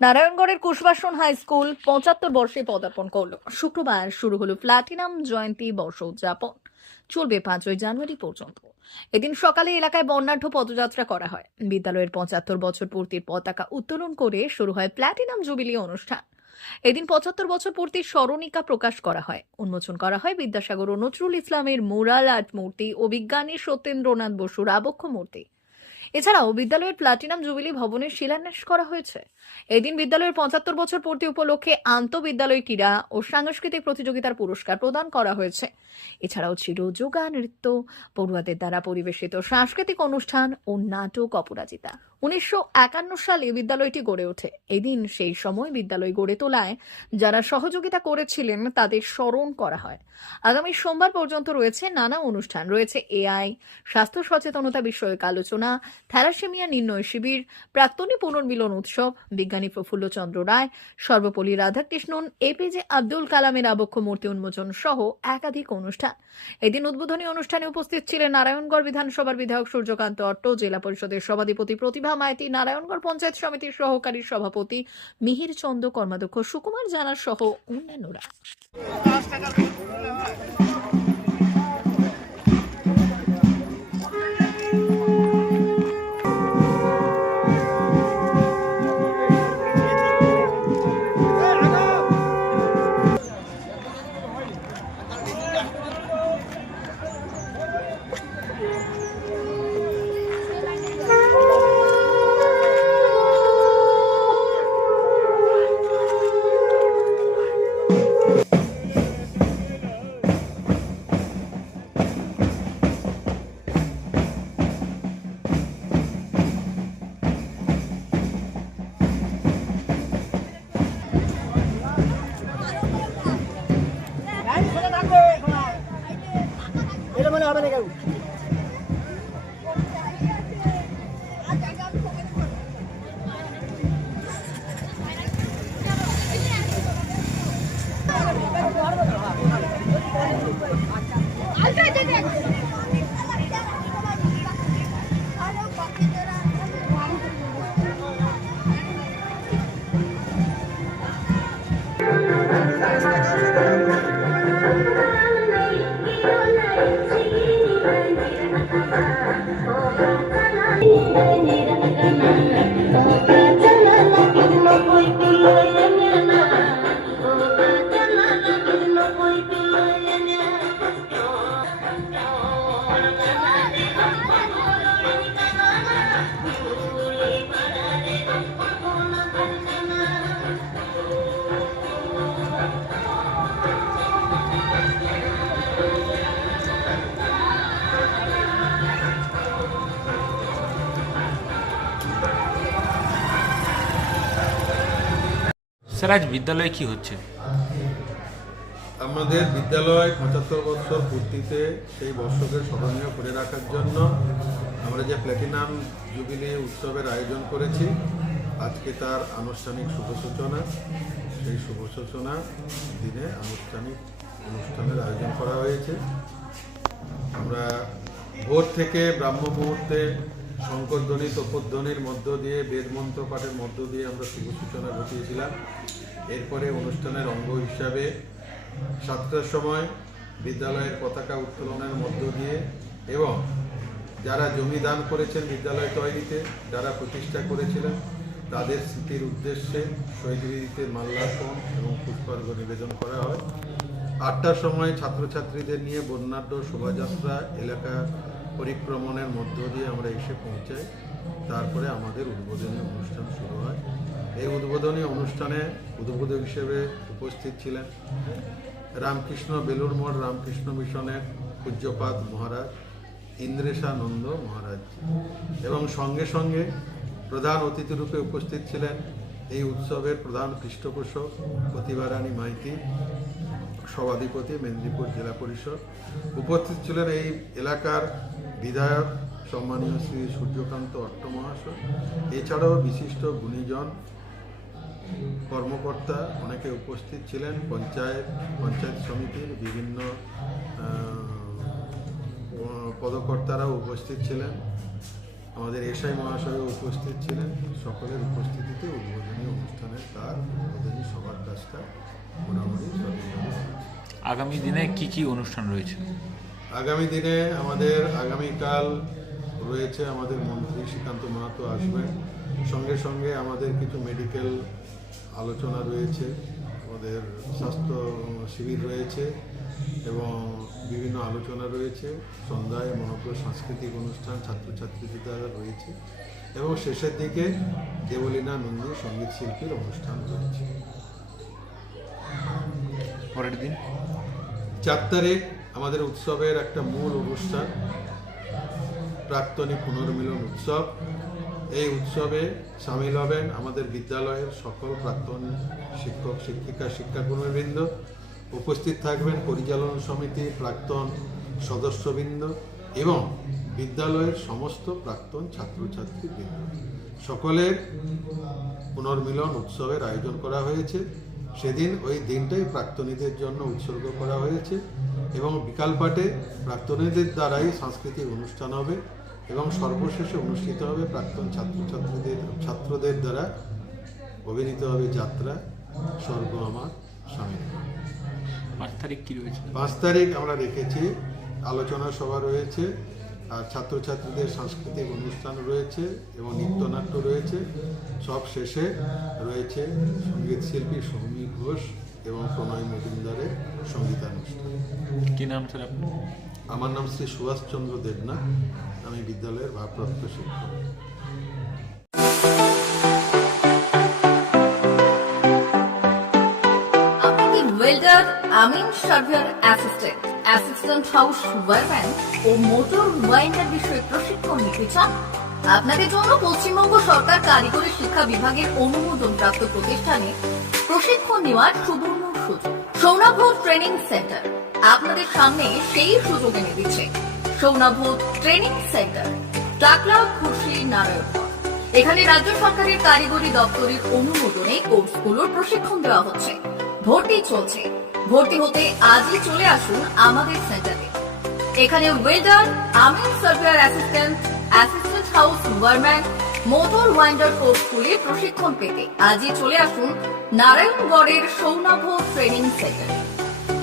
নারায়ণগড়ের কুশবাসন high school ৭৫ বর্ষে পদার্পণ করলো। শুক্রবার শুরু হলো প্লাটিনাম জয়ন্তী বর্ষ উদযাপন। চলবে ৫ই জানুয়ারি পর্যন্ত। এদিন সকালে এলাকায় বর্ণাঢ্য পদযাত্রা করা হয়। বিদ্যালয়ের ৭৫ বছর পূর্তির পতাকা উত্তোলন করে শুরু হয় প্লাটিনাম জুবিলি অনুষ্ঠান। এদিন ৭৫ বছর পূর্তির স্মরণিকা প্রকাশ করা হয়। উন্মোচন করা হয় বিদ্যাসাগর ও নজরুল ইসলামের মুরাল আর্ট মূর্তি ও বিজ্ঞানী সত্যেন্দ্রনাথ বসুর আবক্ষ মূর্তি। এছাড়াও বিদ্যালয়ের প্লাটিনাম জুবিলি ভবনের শিলান্যাস করা হয়েছে। এদিন বিদ্যালয়ের ৭৫ বছর পূর্তি উপলক্ষে আন্তঃবিদ্যালয় ক্রীড়া ও সাংস্কৃতিক প্রতিযোগিতার পুরস্কার প্রদান করা হয়েছে। এছাড়াও ছিল যোগা নৃত্য, পড়ুয়াদের দ্বারা পরিবেশিত সাংস্কৃতিক অনুষ্ঠান ও নাটক অপরাজিতা। ১৯৫১ সালে বিদ্যালয়টি গড়ে ওঠে। এদিন সেই সময় বিদ্যালয় গড়ে তোলায় যারা সহযোগিতা করেছিলেন তাদের স্মরণ করা হয়। আগামী সোমবার পর্যন্ত রয়েছে নানা অনুষ্ঠান। রয়েছে এআই, স্বাস্থ্য সচেতনতা বিষয়ক আলোচনা, থ্যালাসেমিয়া নির্ণয় শিবির, প্রাক্তনী পুনর্মিলন উৎসব, বিজ্ঞানী প্রফুল্লচন্দ্র রায়, সর্বপল্লী রাধাকৃষ্ণন, এপিজে আব্দুল কালামের আবক্ষ মূর্তি উন্মোচন সহ একাধিক অনুষ্ঠান। এদিন উদ্বোধনী অনুষ্ঠানে উপস্থিত ছিলেন নারায়ণগড় বিধানসভার বিধায়ক সূর্যকান্ত অট্ট, জেলা পরিষদের সভাধিপতি প্রতিভা মাইতি, নারায়ণগড় পঞ্চায়েত সমিতির সহকারী সভাপতি মিহির চন্দ্র, কর্মাধ্যক্ষ সুকুমার জানা সহ অন্যান্যরা। এটা মনে হবে না কেউ। স্যার, আজ বিদ্যালয়ে কি হচ্ছে? আমাদের বিদ্যালয় ৭৫ বছর পূর্তিতে সেই বর্ষকে স্মরণীয় করে রাখার জন্য আমরা যে প্ল্যাটিনাম জুবিলি উৎসবের আয়োজন করেছি, আজকে তার আনুষ্ঠানিক শুভ সূচনা। সেই শুভ সূচনা দিনে আনুষ্ঠানিক অনুষ্ঠানের আয়োজন করা হয়েছে। আমরা ভোর থেকে ব্রাহ্ম মুহূর্তে শঙ্করধ্বনি তপোধ্বনির মধ্য দিয়ে, বেদমন্ত্র পাঠের মধ্য দিয়ে আমরা শুভ সূচনা ঘটিয়েছিলাম। এরপরে অনুষ্ঠানের অঙ্গ হিসাবে ৭টার সময় বিদ্যালয়ের পতাকা উত্তোলনের মধ্য দিয়ে এবং যারা জমি দান করেছেন বিদ্যালয় তৈরিতে, যারা প্রতিষ্ঠা করেছিলেন, তাদের স্মৃতির উদ্দেশ্যে শহীদবীতে মাল্যার্পণ এবং পুষ্পার্ঘ্য নিবেদন করা হয়। ৮টার সময় ছাত্রছাত্রীদের নিয়ে বর্ণাঢ্য শোভাযাত্রা এলাকা পরিক্রমণের মধ্য দিয়ে আমরা এসে পৌঁছাই। তারপরে আমাদের উদ্বোধনী অনুষ্ঠান শুরু হয়। এই উদ্বোধনী অনুষ্ঠানে উদ্বোধক হিসেবে উপস্থিত ছিলেন রামকৃষ্ণ বেলুড় মঠ রামকৃষ্ণ মিশনের পূজ্যপাদ মহারাজ ইন্দ্রেশানন্দ মহারাজ, এবং সঙ্গে সঙ্গে প্রধান অতিথিরূপে উপস্থিত ছিলেন এই উৎসবের প্রধান পৃষ্ঠপোষক প্রতিভা রানী মাইতি, সভাধিপতি মেদিনীপুর জেলা পরিষদ। উপস্থিত ছিলেন এই এলাকার বিধায়ক সম্মানীয় শ্রী সূর্যকান্ত অট্ট মহাশয়। এছাড়াও বিশিষ্ট গুণীজন কর্মকর্তা অনেকে উপস্থিত ছিলেন। পঞ্চায়েত সমিতির বিভিন্ন পদকর্তারাও উপস্থিত ছিলেন। আমাদের এসআই মহাশয়ও উপস্থিত ছিলেন। সকলের উপস্থিতিতে উদ্বোধনী অনুষ্ঠানে মোটামুটি সঠিকভাবে। আগামী দিনে কি কি অনুষ্ঠান রয়েছে? আগামী দিনে আমাদের আগামীকাল রয়েছে আমাদের মন্ত্রী শ্রীকান্ত মাহাতো আসবেন, সঙ্গে সঙ্গে আমাদের কিছু মেডিকেল আলোচনা রয়েছে, আমাদের স্বাস্থ্য শিবির রয়েছে এবং বিভিন্ন আলোচনা রয়েছে। সন্ধ্যায় মনোজ্ঞ সাংস্কৃতিক অনুষ্ঠান ছাত্রছাত্রীদের দ্বারা রয়েছে এবং শেষের দিকে দেবলীনা নন্দী সঙ্গীত শিল্পীর অনুষ্ঠান রয়েছে। পরের দিন 4 তারিখ আমাদের উৎসবের একটা মূল অনুষ্ঠান, প্রাক্তনী পুনর্মিলন উৎসব। এই উৎসবে সামিল হবেন আমাদের বিদ্যালয়ের সকল প্রাক্তন শিক্ষক শিক্ষিকা শিক্ষাকর্মীবৃন্দ, উপস্থিত থাকবেন পরিচালনা সমিতি প্রাক্তন সদস্যবৃন্দ এবং বিদ্যালয়ের সমস্ত প্রাক্তন ছাত্রছাত্রীবৃন্দ। সকলের পুনর্মিলন উৎসবের আয়োজন করা হয়েছে। সেদিন ওই দিনটাই প্রাক্তনীদের জন্য উৎসর্গ করা হয়েছে এবং বিকাল পাটে প্রাক্তনীদের দ্বারাই সাংস্কৃতিক অনুষ্ঠান হবে এবং সর্বশেষে অনুষ্ঠিত হবে প্রাক্তন ছাত্রদের দ্বারা অভিনীত হবে যাত্রা স্বর্গ আমার স্বামী। 5 তারিখ কি রয়েছে? 5 তারিখ আমরা রেখেছি আলোচনা সভা রয়েছে আর ছাত্রছাত্রীদের সাংস্কৃতিক অনুষ্ঠান রয়েছে এবং নৃত্যনাট্য রয়েছে। সব শেষে রয়েছে সঙ্গীত শিল্পী সৌমিক ঘোষ এবং প্রণয় মজুমদারের সঙ্গীতানুষ্ঠান। কি নাম স্যার আপনি? আমার নাম শ্রী সুভাষচন্দ্র দেবনাথ, আমি বিদ্যালয়ের ভারপ্রাপ্ত শিক্ষক। আপনি কি ওয়েল্ডার, আমিন surveyor assistant, assistant house wireman ও মোটর ওয়াইন্ডার বিষয়ে প্রশিক্ষণ নিতে চান? আপনাদের জন্য পশ্চিমবঙ্গ সরকার কারিগরি শিক্ষা বিভাগের অনুমোদনপ্রাপ্ত প্রতিষ্ঠানে প্রশিক্ষণ নেওয়ার সুবর্ণ সুযোগ। সৌনাভ ট্রেনিং সেন্টার আপনাদের সামনে সেই সুযোগ এনে দিচ্ছে। সৌনাভ ট্রেনিং সেন্টার, টাকলা, খুশি, নারায়ণগঞ্জ। এখানে রাজ্য সরকারের কারিগরি দপ্তরের অনুমোদনে কোর্সগুলোর প্রশিক্ষণ দেওয়া হচ্ছে। ভর্তি চলছে। ভর্তি হতে আজই চলে আসুন আমাদের সেন্টারে। এখানে ওয়েল্ডার, আমিন surveyor assistant, assistant house wireman, motor winder কোর্সগুলি প্রশিক্ষণ পেতে আজই চলে আসুন নারায়ণগড়ের সৌনাভ ট্রেনিং সেন্টারে।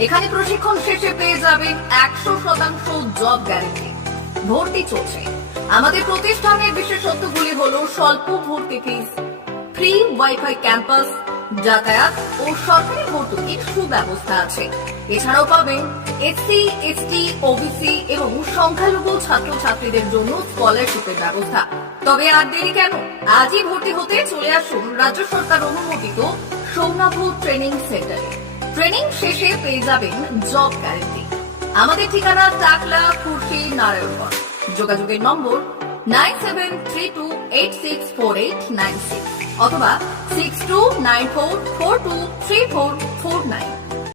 এখানে প্রশিক্ষণ শেষে পেয়ে যাবেন 100% জব গ্যারান্টি। ভর্তি চলছে। আমাদের প্রতিষ্ঠানের বিশেষত্বগুলি হলো স্বল্প ভর্তি ফিস, ফ্রি ওয়াইফাই ক্যাম্পাস, যাতায়াত ও সরকারি ভর্তুকির সুব্যবস্থা আছে। এছাড়াও পাবেন এসসি, এসটি, ওবিসি এবং সংখ্যালঘু ছাত্রছাত্রীদের জন্য স্কলারশিপের ব্যবস্থা। তবে আর দেরি কেন? আজই ভর্তি হতে চলে আসুন রাজ্য সরকার অনুমোদিত সৌনাভ ট্রেনিং সেন্টারে। ট্রেনিং শেষে পেয়ে যাবেন জব গ্যারান্টি। আমাদের ঠিকানা টাকলা, খুশি, নারায়ণগঞ্জ। যোগাযোগের নম্বর 9732864896 অথবা 6294423449।